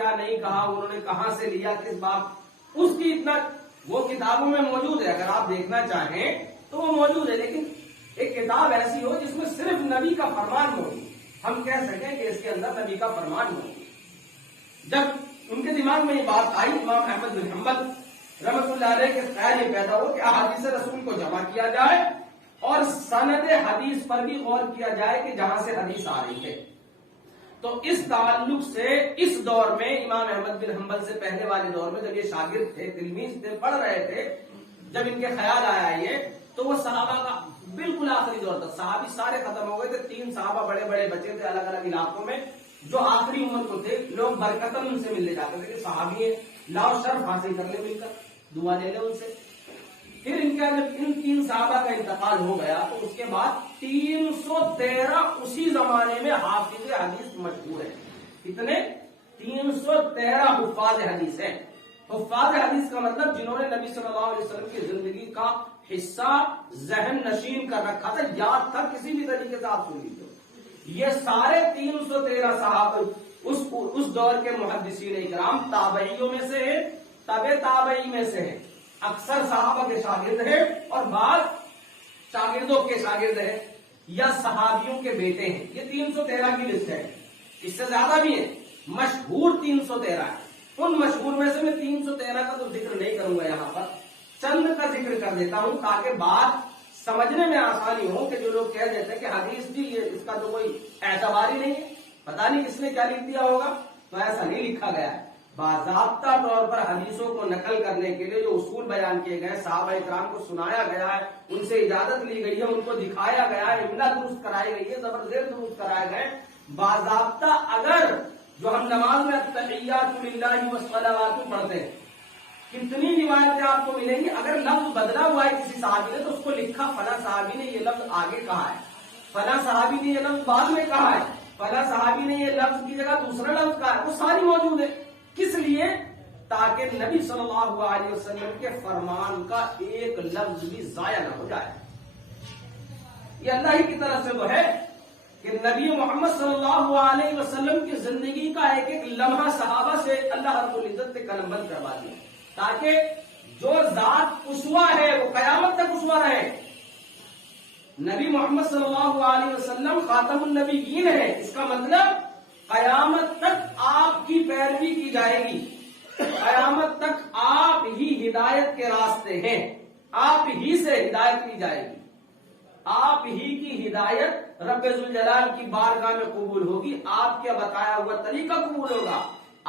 کیا نہیں کہا، انہوں نے کہاں سے لیا، کس باب، اس کی اتنا وہ کتابوں میں موجود ہے، اگر آپ دیکھنا چاہیں تو وہ موجود ہے، لیکن ایک کتاب ایسی ہو جس میں صرف نبی کا فرمان موجود، ہم کہہ سکیں کہ اس کے اندر نبی کا فرمان موجود۔ جب ان کے دماغ میں یہ بات آئی، امام احمد بن حنبل رحمۃ اللہ علیہ کے خیال یہ پیدا ہو کہ احادیث رسول کو جمع کیا جائے اور سند حدیث پر بھی غور کیا جائے کہ جہاں سے حدیث آ رہی ہے۔ تو اس تعلق سے اس دور میں امام احمد بن حنبل سے پہلے والے دور میں جب یہ شاگرد تھے، تلمیذ تھے، پڑھ رہے تھے، جب ان کے خیال آیا یہ، تو وہ صحابہ کا بالکل آخری دور تھا، صحابی سارے ختم ہو گئے تھے، 3 صحابہ بڑے بڑے بچے تھے الگ الگ علاقوں میں جو آخری عمر کو تھے، لوگ برکتاً ان سے ملنے جاتے تھے کہ صحابی ہیں، لاؤ شرف حاصل کر لے، مل کر دعا لے لے ان سے۔ پھر ان کا جب ان 3 صحابہ کا انتقال ہو گیا تو اس کے بعد 313 اسی زمانے میں حافظ حدیث مشہور ہیں۔ کتنے؟ 313 حفاظ حدیث ہیں۔ حفاظ حدیث کا مطلب جنہوں نے نبی صلی اللہ علیہ وسلم کی زندگی کا حصہ ذہن نشین کر رکھا تھا، یاد تھا، کسی بھی طریقے سے آپ سن لیجیے، یہ سارے 313 صحابہ اس دور کے محدثین اکرام تابعیوں میں سے ہیں، تبع تابعی میں سے ہیں، اکثر صحابہ کے شاگرد ہیں اور بعض شاگردوں کے شاگرد ہیں یا صحابیوں کے بیٹے ہیں۔ یہ 313 کی لسٹ ہے، اس سے زیادہ بھی ہیں، مشہور 313 ہے۔ ان مشہور میں سے میں 313 کا تو ذکر نہیں کروں گا، یہاں پر چند کا ذکر کر دیتا ہوں تاکہ بات سمجھنے میں آسانی ہو کہ جو لوگ کہہ دیتے ہیں کہ حدیث جی یہ اس کا تو کوئی اعتبار ہی نہیں ہے، پتہ نہیں کس نے کیا لکھ دیا ہوگا، تو ایسا نہیں لکھا گیا ہے۔ باضابطہ طور پر حدیثوں کو نقل کرنے کے لیے جو اصول بیان کیے گئے، صحابہ اکرام کو سنایا گیا ہے، ان سے اجازت لی گئی ہے، ان کو دکھایا گیا ہے، املا درست کرائی گئی ہے، زبردست درست کرائے گئے باضابطہ۔ اگر جو ہم نماز میں التحیات للہ والصلوات پڑھتے ہیں، کتنی روایتیں آپ کو ملیں گی، اگر لفظ بدلا ہوا ہے کسی صحابی نے تو اس کو لکھا فلاں صحابی نے یہ لفظ آگے کہا ہے، فلاں صحابی نے یہ لفظ بعد میں کہا ہے، فلاں صحابی نے یہ لفظ کی جگہ دوسرا لفظ کہا ہے، وہ ساری موجود ہے۔ کس لیے؟ تاکہ نبی صلی اللہ علیہ وسلم کے فرمان کا ایک لفظ بھی ضائع نہ ہو جائے۔ یہ اللہ ہی کی طرف سے تو ہے کہ نبی محمد صلی اللہ علیہ وسلم کی زندگی کا ایک ایک لمحہ صحابہ سے اللہ رب العزت نے قلم بند کروا دیا تاکہ جو ذات اسوہ ہے وہ قیامت تک اسوہ رہے۔ نبی محمد صلی اللہ علیہ وسلم خاتم النبیین ہے، اس کا مطلب قیامت تک آپ کی پیروی کی جائے گی، قیامت تک آپ ہی ہدایت کے راستے ہیں، آپ ہی سے ہدایت لی جائے گی، آپ ہی کی ہدایت رب ذوالجلال کی بارگاہ میں قبول ہوگی، آپ کا بتایا ہوا طریقہ قبول ہوگا،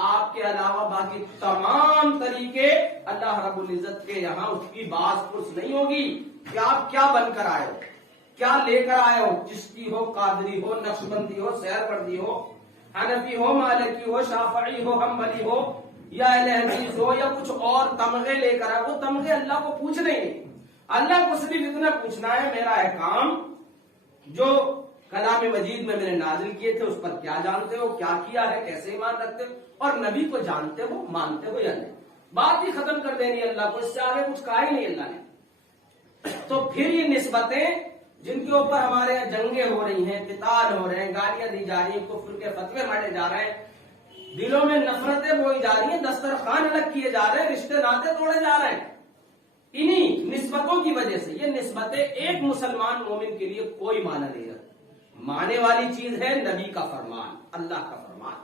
آپ کے علاوہ باقی تمام طریقے اللہ رب العزت کے یہاں اس کی باز پرس نہیں ہوگی کہ آپ کیا بن کر آئے ہو، کیا لے کر آئے ہو، چشتی ہو، قادری ہو، نقشبندی ہو، سہروردی ہو، حنفی ہو، مالکی ہو، شافعی ہو، حنبلی ہو، یا اہل حدیث ہو، یا کچھ اور تمغے لے کر آئے، وہ تمغے اللہ کو پوچھنے ہیں، اللہ کو صرف اتنا پوچھنا ہے میرا احکام جو کلام مجید میں نے نازل کیے تھے اس پر کیا جانتے ہو، کیا کیا ہے، کیسے ایمان رکھتے ہو، اور نبی کو جانتے ہو، مانتے ہو یا نہیں، بات ہی ختم کر دینی اللہ کو، اس سے آگے کچھ کہا ہی نہیں اللہ نے۔ تو پھر یہ نسبتیں جن کے اوپر ہمارے یہاں جنگیں ہو رہی ہیں، قتال ہو رہے ہیں، گالیاں دی جا رہی ہیں، کفر کے فتوے مارے جا رہے ہیں، دلوں میں نفرتیں بوئی جا رہی ہیں، دسترخوان الگ کیے جا رہے ہیں، رشتے ناطے توڑے جا رہے ہیں، انہی نسبتوں کی وجہ سے۔ یہ نسبتیں ایک مسلمان مومن کے لیے کوئی معنی نہیں رکھتی، معنی والی چیز ہے نبی کا فرمان، اللہ کا فرمان،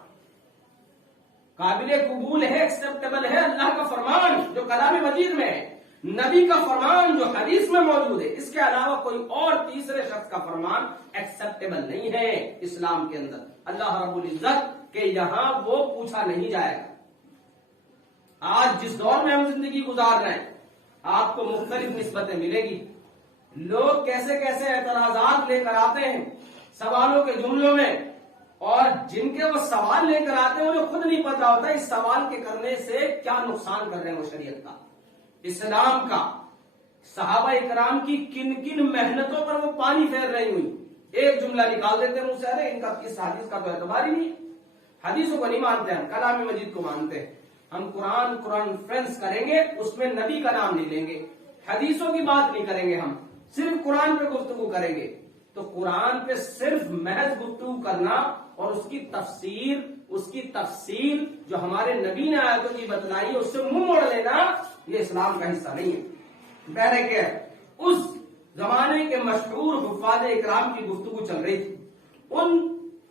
قابل قبول ہے، ایکسپٹیبل ہے اللہ کا فرمان جو کلام مجید میں ہے، نبی کا فرمان جو حدیث میں موجود ہے، اس کے علاوہ کوئی اور تیسرے شخص کا فرمان ایکسپٹیبل نہیں ہے اسلام کے اندر۔ اللہ رب العزت کے یہاں وہ پوچھا نہیں جائے گا۔ آج جس دور میں ہم زندگی گزار رہے ہیں آپ کو مختلف نسبتیں ملے گی، لوگ کیسے کیسے اعتراضات لے کر آتے ہیں سوالوں کے جملوں میں، اور جن کے وہ سوال لے کر آتے ہیں انہیں خود نہیں پتا ہوتا اس سوال کے کرنے سے کیا نقصان کر رہے ہیں وہ شریعت کا، اسلام کا، صحابہ اکرام کی کن کن محنتوں پر وہ پانی پھیر رہی ہوئی، ایک جملہ نکال دیتے ہیں منہ سے، ارے ان کا اس حدیث کا تو اعتبار ہی نہیں، حدیثوں کو نہیں مانتے، ہم کلام مجید کو مانتے ہیں، ہم قرآن کانفرنس کریں گے اس میں نبی کا نام نہیں لیں گے، حدیثوں کی بات نہیں کریں گے، ہم صرف قرآن پہ گفتگو کریں گے۔ تو قرآن پہ صرف محض گفتگو کرنا اور اس کی تفسیر اس کی تفصیل جو ہمارے نبی نے آیتوں کی بتلائی ہے اس سے منہ موڑ لینا یہ اسلام کا حصہ نہیں ہے۔ پہلے کیا ہے، اس زمانے کے مشہور حفاظ اکرام کی گفتگو چل رہی تھی۔ ان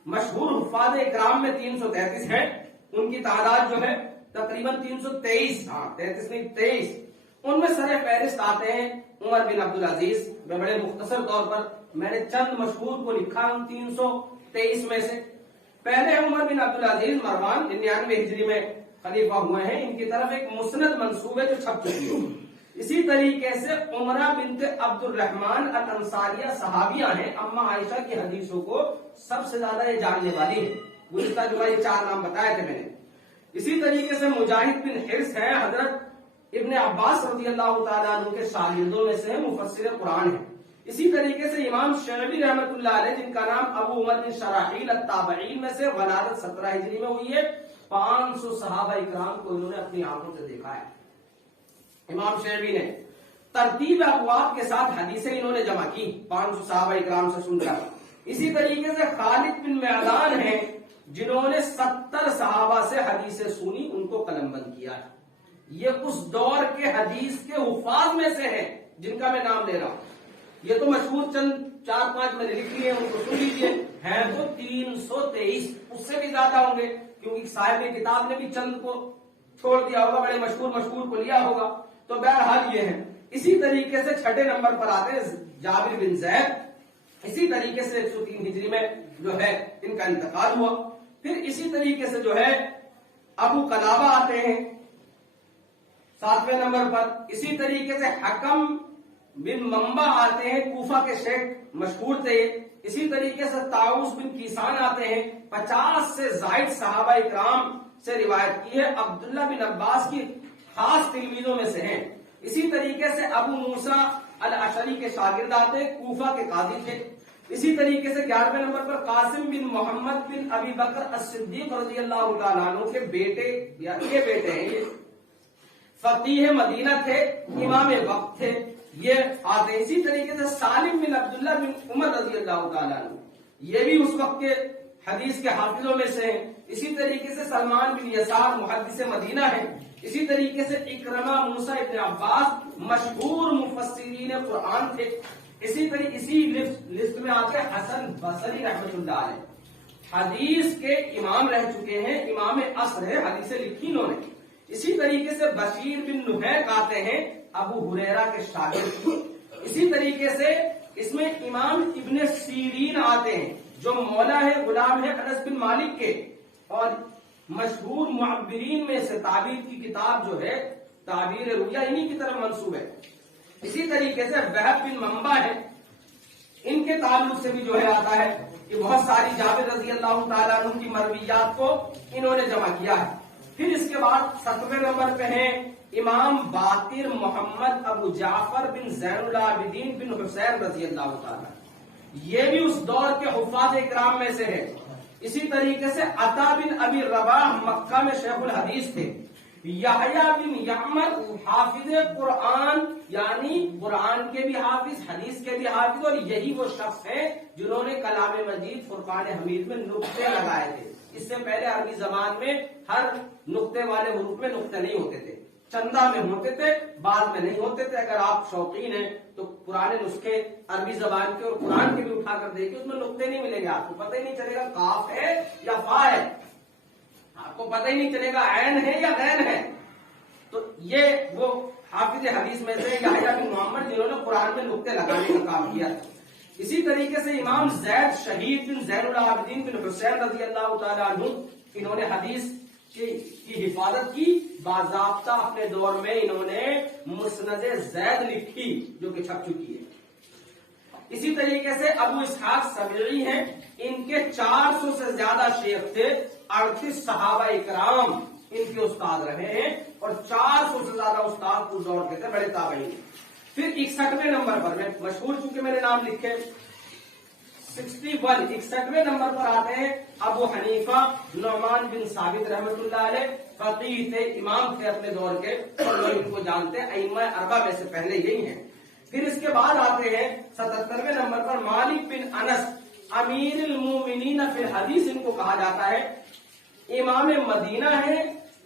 مشہور حفاظ اکرام میں 333 ہیں، ان کی تعداد جو ہے تقریباً 323، 33 نہیں 23۔ ان میں سر فہرست آتے ہیں عمر بن عبدالعزیز۔ میں بڑے مختصر طور پر میں نے چند مشہور کو لکھا ان 323 میں سے۔ پہلے عمر بن عبدالعزیز مروان 99 ہجری میں خلیفہ ہوئے ہیں، ان کی طرف ایک مسند منسوب ہے جو چھپ چکی ہے۔ اسی طریقے سے عمرہ بنت عبد الرحمن الانصاریہ صحابیہ ہیں، اما عائشہ کی حدیثوں کو سب سے زیادہ یہ جاننے والی ہیں۔ گزشتہ جمعہ یہ 4 نام بتائے تھے میں نے۔ اسی طریقے سے مجاہد بن حرص ہیں، حضرت ابن عباس رضی اللہ تعالیٰ عنہ کے شاگردوں میں سے ہیں، مفسر قرآن ہیں۔ اسی طریقے سے امام شعبی رحمۃ اللہ علیہ، جن کا نام ابو عمر بن شراحیل التابعین میں سے، ولادت 17 ہجری میں ہوئی ہے۔ 500 صحابہ اکرام کو انہوں نے اپنی آنکھوں سے دیکھا ہے۔ امام شعبی نے ترتیب ابواب کے ساتھ حدیثیں انہوں نے جمع کی 500 صحابہ اکرام سے سن کر۔ اسی طریقے سے خالد بن معدان ہیں، جنہوں نے 70 صحابہ سے حدیثیں سنی، ان کو قلم بند کیا ہے۔ یہ اس دور کے حدیث کے حفاظ میں سے ہیں جن کا میں نام لے رہا ہوں۔ یہ تو مشہور چند 4-5 میں نے لکھ لیے، ان کو سن لیجیے۔ ہیں تو 323، اس سے بھی زیادہ ہوں گے کیونکہ صاحب کتاب نے بھی چند کو چھوڑ دیا ہوگا، بڑے مشہور کو لیا ہوگا۔ تو بہرحال یہ ہے۔ اسی طریقے سے 6 نمبر پر آتے ہیں جابر بن زید۔ اسی طریقے سے 103 ہجری میں جو ہے ان کا انتقال ہوا۔ پھر اسی طریقے سے جو ہے ابو قلابہ آتے ہیں 7ویں نمبر پر۔ اسی طریقے سے حکم بن منبع آتے ہیں، کوفہ کے شیخ مشہور تھے۔ اسی طریقے سے طاؤس بن کیسان آتے ہیں، 50 سے زائد صحابہ اکرام سے روایت کی ہے، عبداللہ بن عباس کی خاص تلمیذوں میں سے ہیں۔ اسی طریقے سے ابو موسیٰ الاشعری کے شاگرد آتے، کوفہ کے قاضی تھے۔ اسی طریقے سے 11ویں نمبر پر قاسم بن محمد بن ابی بکر الصدیق رضی اللہ تعالیٰ عنہ کے بیٹے، یا یہ بیٹے ہیں، یہ فقیہ مدینہ تھے، امام وقت تھے، یہ آتے ہیں۔ اسی طریقے سے سالم بن عبداللہ بن عمر رضی اللہ تعالیٰ عنہ، یہ بھی اس وقت کے حدیث کے حافظوں میں سے ہیں۔ اسی طریقے سے سلمان بن یسار محدث مدینہ ہیں۔ اسی طریقے سے اکرمہ موسیٰ ابن عباس مشہور مفسرین قرآن تھے۔ اسی لسٹ میں آتے حسن بصری رحمۃ اللہ علیہ، حدیث کے امام رہ چکے ہیں، امام عصر ہے، حدیثیں لکھی انہوں نے۔ اسی طریقے سے بشیر بن نحیق آتے ہیں، ابو ہریرہ کے شاگرد۔ اسی طریقے سے اس میں امام ابن سیرین آتے ہیں جو مولا ہے، غلام ہے انس بن مالک کے، اور مشہور معبرین میں سے تعبیر کی کتاب جو ہے تعبیر رؤیا انہی کی طرف منسوب ہے۔ اسی طریقے سے وہب بن منبع ہے، ان کے تعلق سے بھی جو ہے آتا ہے کہ بہت ساری جابر رضی اللہ تعالیٰ عنہ کی مرویات کو انہوں نے جمع کیا ہے۔ پھر اس کے بعد 7ویں نمبر پہ ہیں امام باقر محمد ابو جعفر بن زین العابدین بن حسین رضی اللہ تعالیٰ، یہ بھی اس دور کے حفاظ اکرام میں سے ہے۔ اسی طریقے سے عطا بن ابی رباح مکہ میں شیخ الحدیث تھے۔ یحییٰ بن یعمر حافظ قرآن، یعنی قرآن کے بھی حافظ، حدیث کے بھی حافظ، اور یہی وہ شخص ہیں جنہوں نے کلام مجید فرقان حمید میں نقطے لگائے تھے۔ اس سے پہلے عربی زبان میں ہر نقطے والے حروف میں نقطے نہیں ہوتے تھے، چندہ میں ہوتے تھے، بعد میں نہیں ہوتے تھے۔ اگر آپ شوقین ہیں تو پرانے نسخے عربی زبان کے اور قرآن کے بھی اٹھا کر دیکھیں، اس میں نقطے نہیں ملیں گے، آپ کو پتہ ہی نہیں چلے گا کاف ہے یا فا ہے، آپ کو پتہ ہی نہیں چلے گا عین ہے یا غین ہے۔ تو یہ وہ حافظ حدیث میں سے یحییٰ بن محمد جنہوں نے قرآن میں نقطے لگانے کا کام کیا۔ اسی طریقے سے امام زید شہید بن زین العابدین بن حسین رضی اللہ تعالیٰ عنہ، انہوں نے حدیث کی حفاظت کی، باضابطہ اپنے دور میں انہوں نے مسند زید لکھی جو کہ چھپ چکی ہے۔ اسی طریقے سے ابو اسحاق سبیعی ہیں، ان کے 400 سے زیادہ شیخ تھے، 38 صحابہ اکرام ان کے استاد رہے ہیں، اور 400 سے زیادہ استاد اس دور کے تھے، بڑے تابعین۔ پھر 61ویں نمبر پر، میں مشہور چونکہ میرے نام لکھے 61ویں نمبر پر آتے ہیں ابو حنیفہ نعمان بن ثابت رحمۃ اللہ علیہ، فقیہ تھے، امام تھے اپنے دور کے، اور لوگ ان کو جانتے ہیں، ائمہ اربعہ میں سے پہلے یہی ہیں۔ پھر اس کے بعد آتے ہیں 77ویں نمبر پر مالک بن انس، امیر المومنین فی الحدیث ان کو کہا جاتا ہے، امام مدینہ ہیں